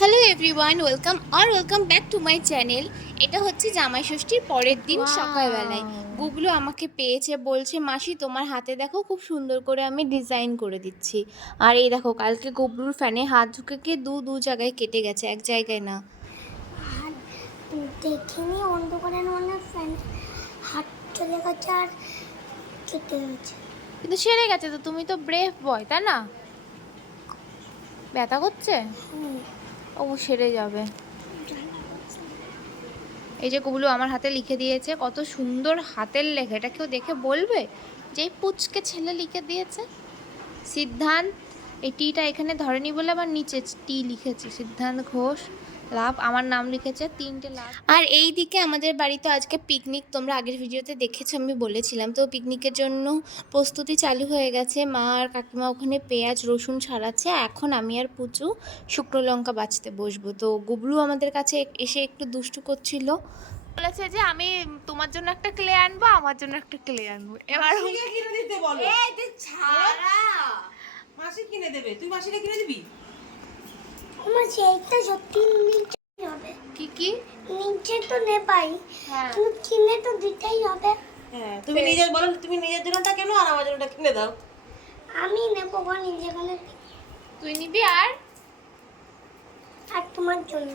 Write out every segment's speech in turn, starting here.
Hello everyone welcome R welcome back to my channel এটা হচ্ছে জামাই ষষ্ঠীর পরের দিন সকালবেলায়। গুগলু আমাকে পেয়েছে বলছে মাসি তোমার হাতে দেখো খুব সুন্দর করে আমি ডিজাইন করে দিচ্ছি। আর এই দেখো কালকে গুবলুর ফ্যানে হাত ঢুকে গিয়ে দু দু জায়গায় কেটে গেছে এক জায়গায় না। দেখিনি ফ্যান হাত চলে গেছে আর কেটে গেছে কিন্তু সেরে গেছে তো তুমি তো ব্রেভ বয় তাই না? ব্যথা করছে? হুম, ও সেরে যাবে। এই যে কবুলু আমার হাতে লিখে দিয়েছে, কত সুন্দর হাতের লেখা। এটা কেউ দেখে বলবে যে পুচকে ছেলে লিখে দিয়েছে? সিদ্ধান্ত, এই টিটা এখানে ধরেনি বলে আবার নিচে টি লিখেছে, সিদ্ধান্ত ঘোষ। লাভ আমার নাম লিখেছে তিনটে লাভ। আর এই দিকে আমাদের বাড়িতে আজকে পিকনিক তোমরা আগের ভিডিওতে দেখেছ আমি বলেছিলাম। তো পিকনিকের জন্য প্রস্তুতি চালু হয়ে গেছে। মা আর কাকিমা ওখানে পেঁয়াজ রসুন ছাড়াচ্ছে। এখন আমি আর পুচু শুকনো লঙ্কা বাছতে বসবো। তো গুবলু আমাদের কাছে এসে একটু দুষ্টু করছিল। বলেছে যে আমি তোমার জন্য একটা ক্লে আনব আমার জন্য একটা ক্লে আনব। এবার কিনে দিতে বলো। এই ছাড়া। মাসি কিনে দেবে। তুই মাসিকে কিনে দিবি? আমার সেইটা সত্যি নিচে হবে। কি কি? নিচে তো নেপাই হ্যাঁ কিনে তো দিতেই হবে। হ্যাঁ তুমি নিজের বলো তুমি নিজের জন্যটা কেন আর আমার জন্যটা কিনে দাও। আমি নেব গো নিজে তুই নিবি আর? আর তোমার জন্য।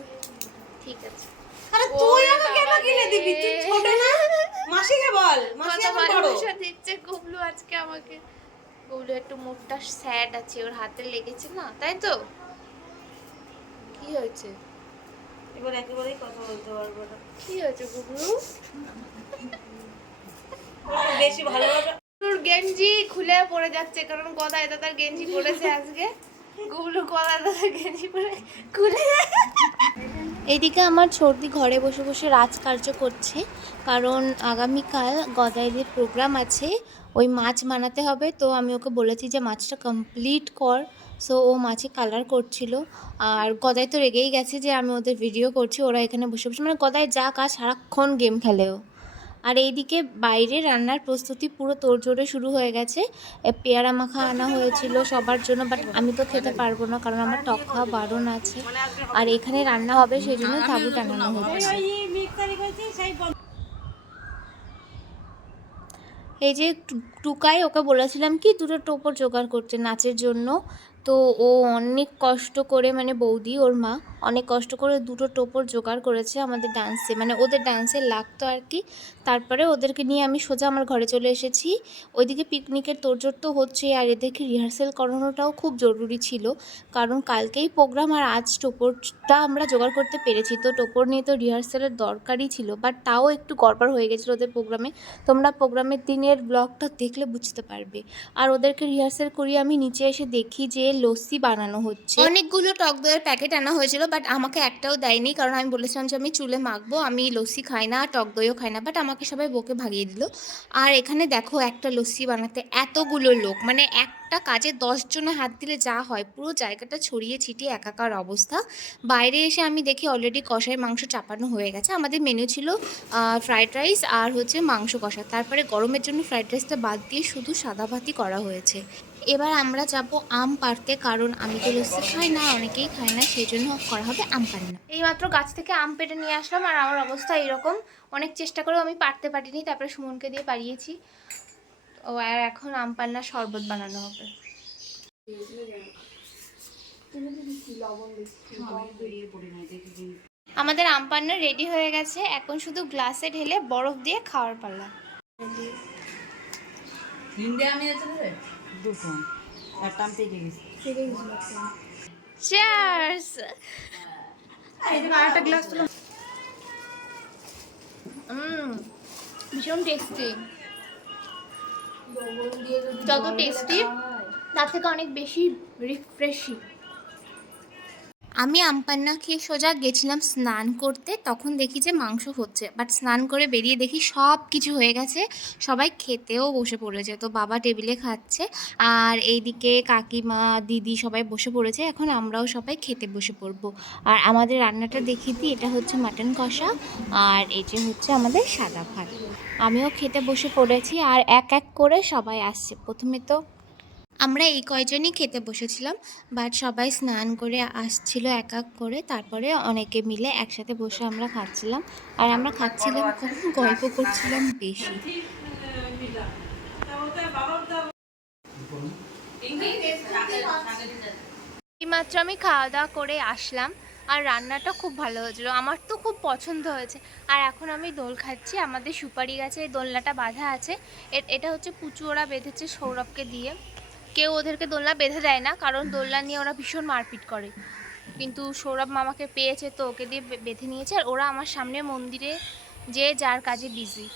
ঠিক আছে। আরে তুই আমাকে কেন কিনে দিবি? তুই ছোট না? মাসিকে বল মাসি বড়। গুবলু আজকে আমাকে। গুবলু একটু মুখটা স্যাড আছে ওর হাতে লেগেছে না তাই তো? কি হয়েছে? এবার একেবারেই কথা বলতে পারব না। কি হয়েছে একটু বেশি ভালোবাসা গুবলুর গেঞ্জি খুলে পড়ে যাচ্ছে কারণ গদায় দাদার গেঞ্জি পড়েছে আজকে। গুবলু গদায় দাদার গেঞ্জি পরে খুলে এইদিকে আমার সর্দি ঘরে বসে বসে রাজকার্য করছে কারণ আগামীকাল গদাইদের প্রোগ্রাম আছে ওই মাছ বানাতে হবে তো আমি ওকে বলেছি যে মাছটা কমপ্লিট কর। সো ও মাছে কালার করছিল। আর গদাই তো রেগেই গেছে যে আমি ওদের ভিডিও করছি, ওরা এখানে বসে বসে। মানে গদাই যা কাজ সারাক্ষণ গেম খেলেও আর এইদিকে বাইরে রান্নার প্রস্তুতি পুরো তোড়জোড়ে শুরু হয়ে গেছে। পেয়ারা মাখা আনা হয়েছিল সবার জন্য বাট আমি তো খেতে পারব না কারণ আমার টক খাওয়া বারণ আছে। আর এখানে রান্না হবে সেই জন্য তাবু টানানো বল- এই যে টুকাই ওকে বলেছিলাম কি, দুটো টোপর জোগাড় করতে নাচের জন্য। তো ও অনেক কষ্ট করে মানে বৌদি ওর মা, অনেক কষ্ট করে দুটো টোপর জোগাড় করেছে আমাদের ডান্সে মানে ওদের ডান্সে লাগতো আর কি। তারপরে ওদেরকে নিয়ে আমি সোজা আমার ঘরে চলে এসেছি। ওইদিকে পিকনিকের তোড়জোড় তো হচ্ছে, আর এদেরকে রিহার্সেল করানোটাও খুব জরুরি ছিল। কারণ কালকেই প্রোগ্রাম আর আজ টোপরটা আমরা জোগাড় করতে পেরেছি। তো টোপর নিয়ে তো রিহার্সেলের দরকারই ছিল বাট তাও একটু গড়বড় হয়ে গেছিল ওদের প্রোগ্রামে তোমরা প্রোগ্রামের দিনের ব্লগটা দেখলে বুঝতে পারবে। আর ওদেরকে রিহার্সেল করিয়ে আমি নিচে এসে দেখি যে লস্যি বানানো হচ্ছে। অনেকগুলো টক দইয়ের প্যাকেট আনা হয়েছিল বাট আমাকে একটাও দেয়নি, কারণ আমি বলেছিলাম যে আমি চুলে মাখবো, আমি লস্যি খাই না আর টক দইও খাই না বাট আমাকে সবাই বকে ভাগিয়ে দিল। আর এখানে দেখো একটা লস্যি বানাতে এতগুলো লোক মানে একটা কাজে দশজনে হাত দিলে যা হয়, পুরো জায়গাটা ছড়িয়ে ছিটিয়ে একাকার অবস্থা। বাইরে এসে আমি দেখি অলরেডি কষাই মাংস চাপানো হয়ে গেছে। আমাদের মেনু ছিল ফ্রাইড রাইস আর হচ্ছে মাংস কষা। তারপরে গরমের জন্য ফ্রাইড রাইসটা বাদ দিয়ে শুধু সাদা ভাতই করা হয়েছে। এবার আমরা যাব আম পাড়তে কারণ আমি তো লস্যি খাই না অনেকেই খায় না সেই জন্য করা হবে আম পান্না এইমাত্র গাছ থেকে আম পেটে নিয়ে আসলাম আর আমার অবস্থা এইরকম। অনেক চেষ্টা করেও আমি পারতে পারিনি তারপরে সুমনকে দিয়ে পারিয়েছি ও আর এখন আম পান্না শরবত বানানো হবে। আমাদের আম পান্না রেডি হয়ে গেছে এখন শুধু গ্লাসে ঢেলে বরফ দিয়ে খাওয়ার পালা। পেকে গেছি। চিয়ার্স হুম ভীষণ টেস্টি যত টেস্টি তার থেকে অনেক বেশি রিফ্রেশিং আমি আমপান্না খেয়ে সোজা গেছিলাম স্নান করতে, তখন দেখি যে মাংস হচ্ছে। বাট স্নান করে বেরিয়ে দেখি সব কিছু হয়ে গেছে, সবাই খেতেও বসে পড়েছে। তো বাবা টেবিলে খাচ্ছে, আর এইদিকে কাকিমা, দিদি সবাই বসে পড়েছে, এখন আমরাও সবাই খেতে বসে পড়ব। আর আমাদের রান্নাটা দেখিয়ে দিই এটা হচ্ছে মাটন কষা, আর যে হচ্ছে আমাদের সাদা ভাত। আমিও খেতে বসে পড়েছি, আর এক এক করে সবাই আসছে। প্রথমে তো আমরা এই কয়জনই খেতে বসেছিলাম বাট সবাই স্নান করে আসছিল এক এক করে, তারপরে অনেকে মিলে একসাথে বসে আমরা খাচ্ছিলাম। আর আমরা খাচ্ছিলাম খুব গল্প করছিলাম বেশি। এইমাত্র আমি খাওয়া দাওয়া করে আসলাম, আর রান্নাটা খুব ভালো হয়েছিল। আমার তো খুব পছন্দ হয়েছে। আর এখন আমি দোল খাচ্ছি, আমাদের সুপারি গাছে এই দোলনাটা বাঁধা আছে। এটা হচ্ছে পুচু ওরা বেঁধেছে সৌরভকে দিয়ে। কেউ ওদেরকে দোলনা বেঁধে দেয় না, কারণ দোলনা নিয়ে ওরা ভীষণ মারপিট করে। কিন্তু সৌরভ মামাকে পেয়েছে তো ওকে দিয়ে বেঁধে নিয়েছে, আর ওরা আমার সামনে মন্দিরে যে যার কাজে বিজি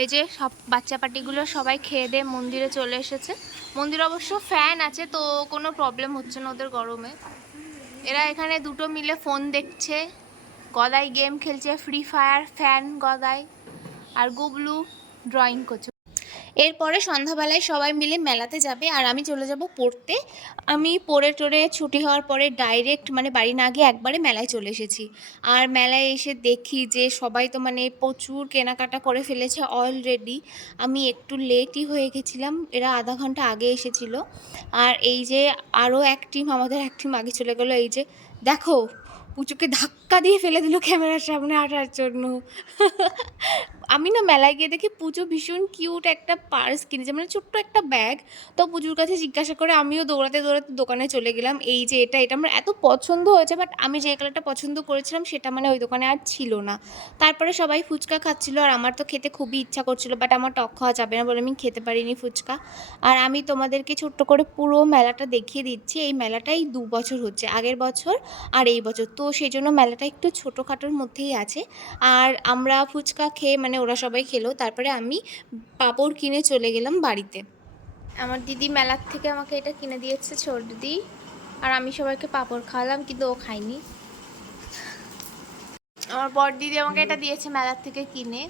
এই যে সব বাচ্চা পাটিগুলো সবাই খেয়ে দিয়ে মন্দিরে চলে এসেছে। মন্দিরে অবশ্য ফ্যান আছে তো কোনো প্রবলেম হচ্ছে না ওদের গরমে। এরা এখানে দুটো মিলে ফোন দেখছে, গদাই গেম খেলছে ফ্রি ফায়ার ফ্যান গদাই, আর গুবলু ড্রয়িং করছে। এরপরে সন্ধ্যাবেলায় সবাই মিলে মেলাতে যাবে আর আমি চলে যাব পড়তে। আমি পড়ে টড়ে ছুটি হওয়ার পরে ডাইরেক্ট মানে বাড়ি না গিয়ে একবারে মেলায় চলে এসেছি। আর মেলায় এসে দেখি যে সবাই তো মানে প্রচুর কেনাকাটা করে ফেলেছে অলরেডি আমি একটু লেটই হয়ে গেছিলাম, এরা আধা ঘণ্টা আগে এসেছিল। আর এই যে আরও এক টিম আমাদের এক টিম আগে চলে গেলো, এই যে দেখো, পুচুকে ধাক্কা দিয়ে ফেলে দিল ক্যামেরার সামনে আসার জন্য। আমি না মেলায় গিয়ে দেখি পুজো ভীষণ কিউট একটা পার্স কিনেছে মানে ছোট্ট একটা ব্যাগ তো পুজোর কাছে জিজ্ঞাসা করে আমিও দৌড়াতে দৌড়াতে দোকানে চলে গেলাম। এই যে এটা এটা আমার এত পছন্দ হয়েছে বাট আমি যে কালারটা পছন্দ করেছিলাম সেটা মানে ওই দোকানে আর ছিল না। তারপরে সবাই ফুচকা খাচ্ছিল আর আমার তো খেতে খুবই ইচ্ছা করছিল বাট আমার টক খাওয়া যাবে না বলে আমি খেতে পারিনি ফুচকা। আর আমি তোমাদেরকে ছোট্ট করে পুরো মেলাটা দেখিয়ে দিচ্ছি। এই মেলাটাই দু বছর হচ্ছে, আগের বছর আর এই বছর। তো সেই জন্য মেলাটা একটু ছোটোখাটোর মধ্যেই আছে। আর আমরা ফুচকা খেয়ে মানে ওরা সবাই খেলো তারপরে আমি পাপড় কিনে চলে গেলাম বাড়িতে। আমার দিদি মেলার থেকে আমাকে এটা কিনে দিয়েছে ছোট দিদি। আর আমি সবাইকে পাপড় খাওয়ালাম কিন্তু ও খায়নি। আমার বড় দিদি আমাকে এটা দিয়েছে মেলার থেকে কিনে।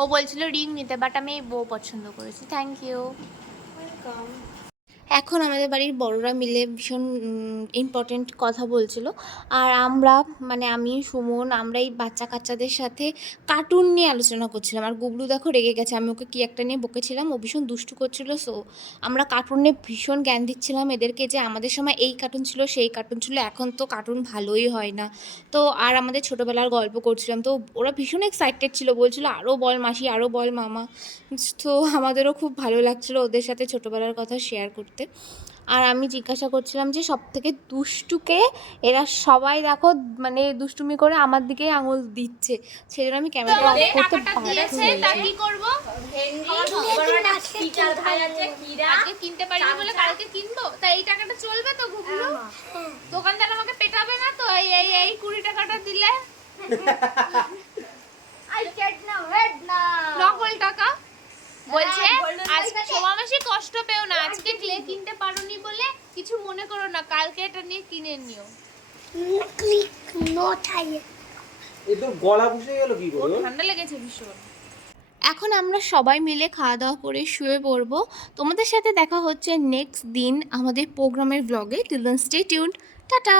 ও বলছিল রিং নিতে বাট আমি বউ পছন্দ করেছি। থ্যাংক ইউ এখন আমাদের বাড়ির বড়রা মিলে ভীষণ ইম্পর্টেন্ট কথা বলছিল। আর আমরা মানে আমি, সুমন আমরা এই বাচ্চা কাচ্চাদের সাথে কার্টুন নিয়ে আলোচনা করছিলাম। আর গুবলু দেখো রেগে গেছে, আমি ওকে কী একটা নিয়ে বকেছিলাম, ও ভীষণ দুষ্টু করছিল সো আমরা কার্টুনে ভীষণ জ্ঞান দিচ্ছিলাম এদেরকে যে আমাদের সময় এই কার্টুন ছিল, সেই কার্টুন ছিল, এখন তো কার্টুন ভালোই হয় না। তো, আর আমাদের ছোটোবেলার গল্প করছিলাম, তো ওরা ভীষণ এক্সাইটেড ছিল, বলছিল আরও বল মাসি আরও বল মামা। তো আমাদেরও খুব ভালো লাগছিল ওদের সাথে ছোটোবেলার কথা শেয়ার করতে। আর আমি জিজ্ঞাসা করছিলাম যে সব থেকে দুষ্টুকে এরা সবাই দেখো মানে দুষ্টুমি করে আমার দিকে আঙুল দিচ্ছে। সেই জন্য আমি ক্যামেরা অফ করতে বাধ্য হয়েছি। কি করব? আজকে কিনতে পারিনি বলে কালকে কিনবো? তা এই টাকাটা চলবে তো ঘুগলু দোকানদার আমাকে পেটাবে না তো? এই এই এই কুড়ি টাকাটা দিলে নকল টাকা বলছে আজকে সোমা মাসি কষ্ট পেও না আজকে ক্লে কিনতে পারোনি বলে কিছু মনে করো না কালকে এটা নিয়ে কিনে নিও ক্লিক নো আই এই তোর গলা বসে গেল কি করে? ঠান্ডা লেগেছে ভীষণ। এখন আমরা সবাই মিলে খাওয়া দাওয়া করে শুয়ে পড়ব। তোমাদের সাথে দেখা হচ্ছে নেক্সট দিন আমাদের প্রোগ্রামের ব্লগে টিল স্টে টিউন টাটা!